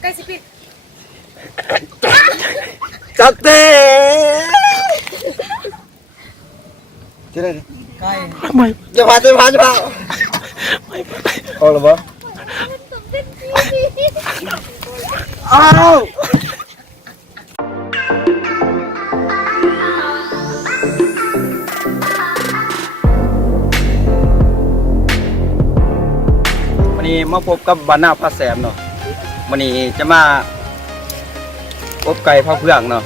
ใกล้สิปิดจับเต้จะได้ใกล้ไม่จะพาเอาหรือเปล่าอ้าววันนี้มาพบกับบรรณาพระแสมเนาะวันนี้จะมาอบไก่พ่อเพื่องเนาะ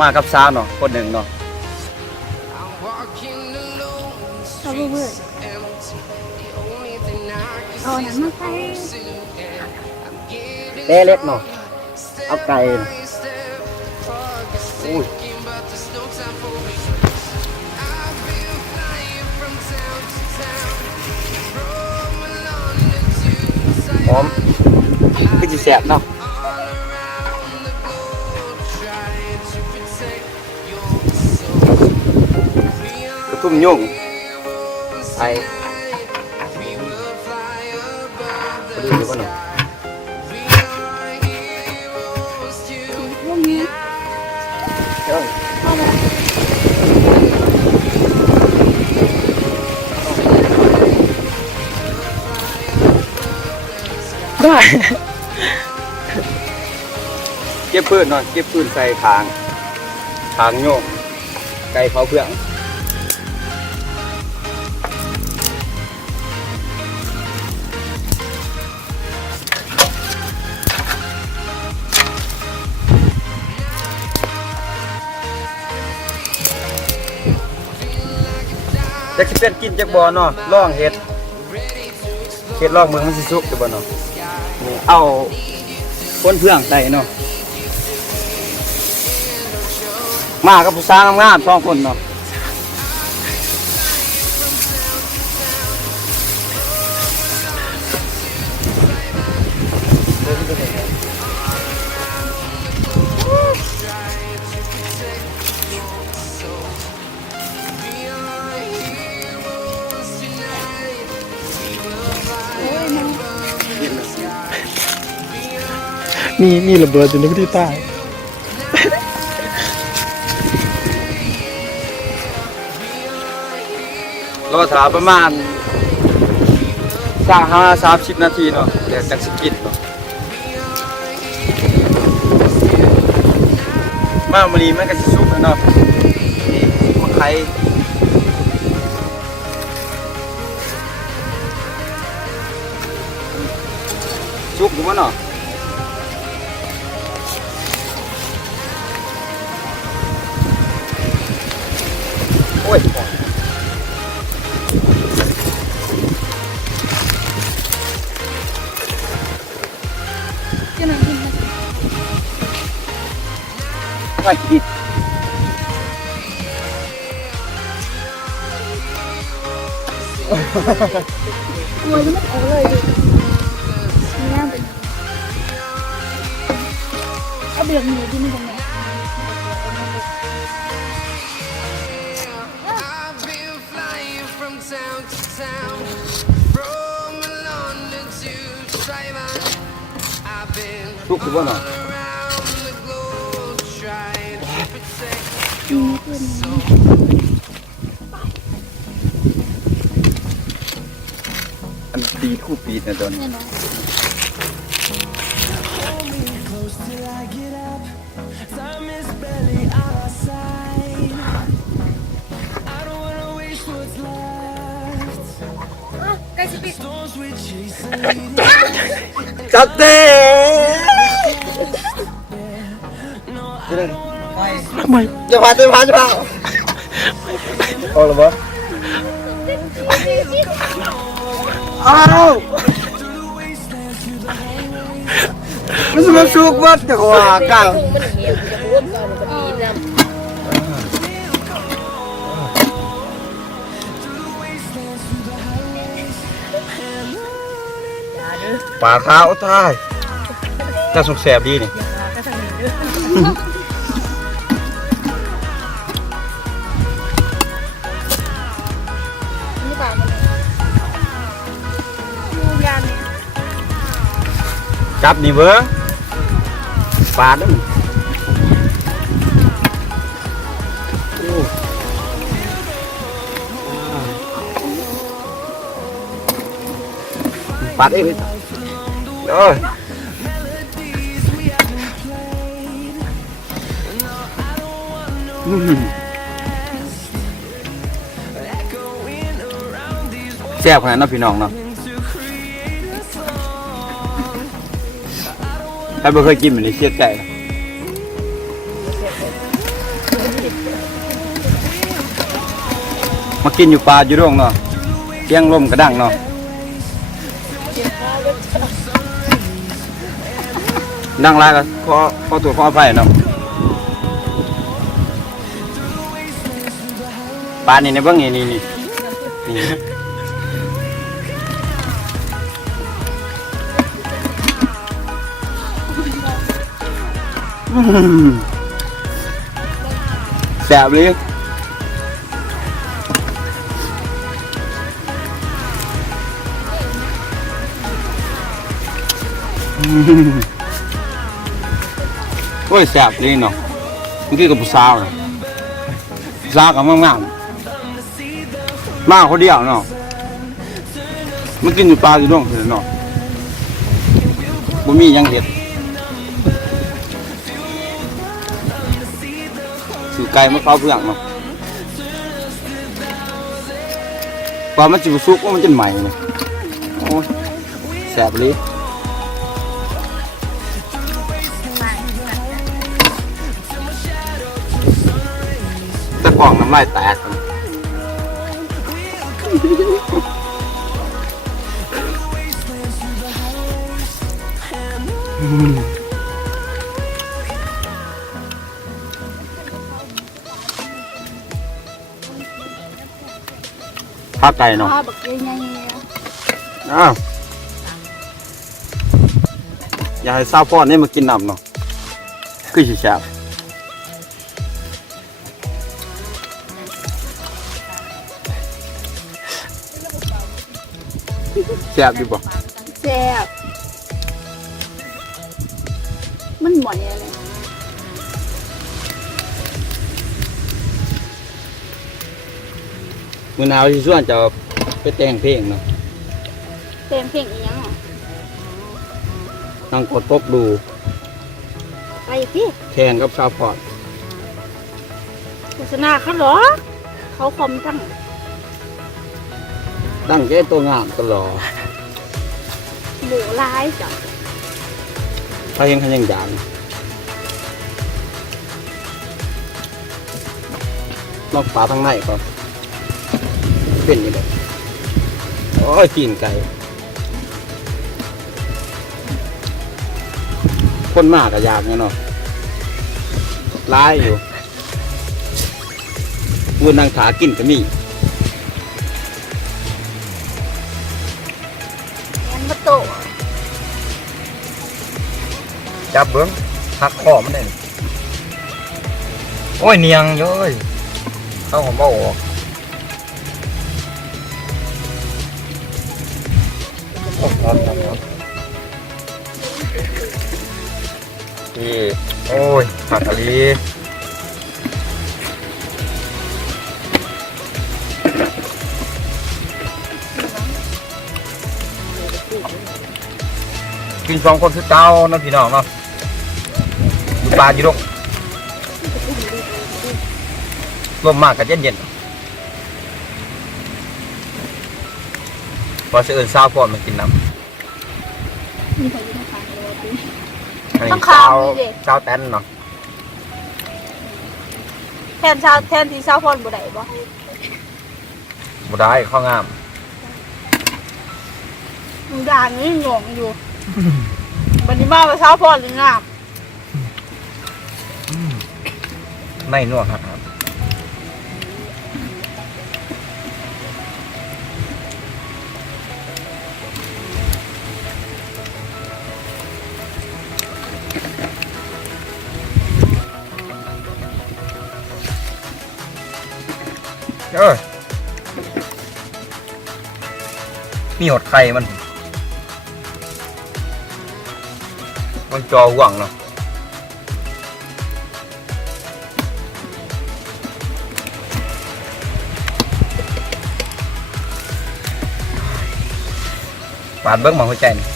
มากับสาวเนาะคนหนึ่งเนาะเอาเบื่อเอาหนังมาใส่เล็กเนาะเอาไก่อุ้ยหอมก็จะแสบเนาะกระทุ่มยุ่งไอ้พอดีหรือเปล่าเนาะพวกนี้ได้เก็บปืนเนาะเก็บปืนใส่ทางโยกไก่เขาเพื่องจะคิดเป็นกินจากบ่อเนาะล่องเห็ดล่องเมืองมันสิสุกจากบ่อเนาะเอาคนเพื่องใส่เนาะมากับผู้สาวงามๆ2คนเนาะมีระเบิดอยู่ในพื้นที่ใต้เราถามประมาณ30 นาทีเนาะเดี๋ยวจักสิกินเนาะมาวันนี้มันก็สิสุกแล้วเนาะนี่มาไข่สุกอยู่มั้งเนาะโอ้ยจะนั่งกินไปกินหัวจะไม่เอาเลยดินี่น่าเป็นเอาเบียร์หมูที่นี่ตรงไหนสุกอยู่มั้งเนาะอันตีทู่ปีดนะตอนนี้ใกล้สิปิดจับเต้จะได้ไม่จะพาเอาหรือเปล่าอ้าวมันสุกมากแต่ว่ากันปลาขาวตายน่าสุกแสบดีนี่นี่ปลามัน จับนี่เบ้อปาดนั่นปาดเองเลยเออแซ่บขนาดนั้นพี่น้องเนาะถ้าไม่เคยกินมันนี่เสียใจนะมากินอยู่ป่าอยู่ร่องเนาะเสียงลมกระดังเนาะดังไรก็ขอตัวขออภัยเนาะปลานี่ในเบื้องนี่แซ่บเลยโอ้ยแซ่บเลยเนาะเมื่อกี้กับผู้สาวเนาะผู้สาวกับงามๆมาคนเดียวเนาะมันกินอยู่ปลาอยู่ร่องเนาะบ่มียังเด็ดสูไก่มะพร้าวเผือกเนาะปลามันจิบซุกว่ามันจะใหม่เนาะโอ้ยแซ่บเลยตะกล่องน้ำลายแตกข้าวไก่เนาะ ข้าวบักใหญ่ อ้าวอยากให้ซาวฟอนนี่มากินน้ำเนาะคือสิแซ่บแซ่บดีป่ะ ๆแซ่บมันหมดเลย มื้อหนาวสิส่วนจะไปแต่งเพลงเนาะ เต็มเพลงอีหยังอ่ะ นั่งกดปกดู ไปพี่ แข่งกับซาวฟอน โฆษณาเขาเหรอเขาคอมทั้ง ตั้งใจตัวงามตลอด หมูร้ายจ้ะ ถ้าเห็นเขายังจานลอกฝาทางในก่อนเป็นยังไงโอ้ยกินไก่คนมากก็อยากเนาะร้ายอยู่มือนางขากินก็มี แอนมาโต จับเบิ้งหักคอมันเลยโอ้ยเนียงเยอะเข้าของเบ้าออกโอ้ครับนี่โอ้ยผักกะหรี่กิน2 คนคือเก่านะพี่น้องเนาะอยู่ปลาอยู่ดงลมมากกับเย็นๆพอเสื่อซาวพอมันกินน้ำ มีใครอยู่ในคางเลยพี่ อัน ต้ นี้ องข้าวดิ ซาวแตนเนาะ แทนที่เช้าพรบ่ได้บ่ บ่ได้ข้าวงาม มึงด่านนี่หงงอยู่บัดนี้มาว่าเช้าพรหรืองาม ไม่นัวครับมีหดไข่มัน มันจอห่วงเนาะปาดเบิ้งหมองหัวใจนี่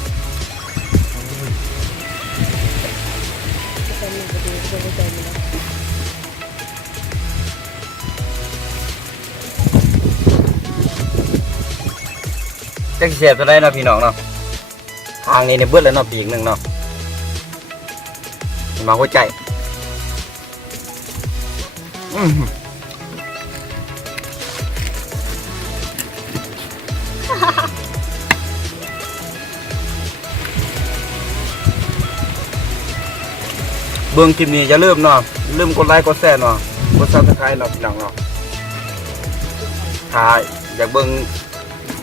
จะเสียบจะได้เนาะพี่น้องเนาะทางนี้เนี่ยเบิ้ลแล้วเนาะปีกหนึ่งเนาะมาหัวใจเบิ่งคลิปนี้อย่าลืมเนาะลืมกดไลค์กดแชร์เนาะกดซับสไครต์เนาะพี่น้องเนาะถ้าอยากเบิ่ง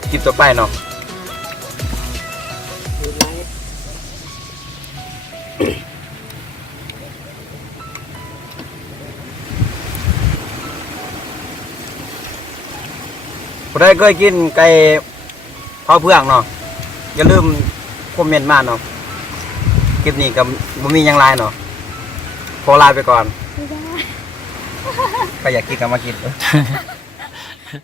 คลิปต่อไปเนาะผู้ใดเคยกินไก่เผาเพื่องเนาะอย่าลืมคอมเมนต์มาเนาะคลิปนี้ก็บ่มีหยังหลายเนาะขอลาไปก่อน ไม่ได้ ใครอยากกินก็มากิน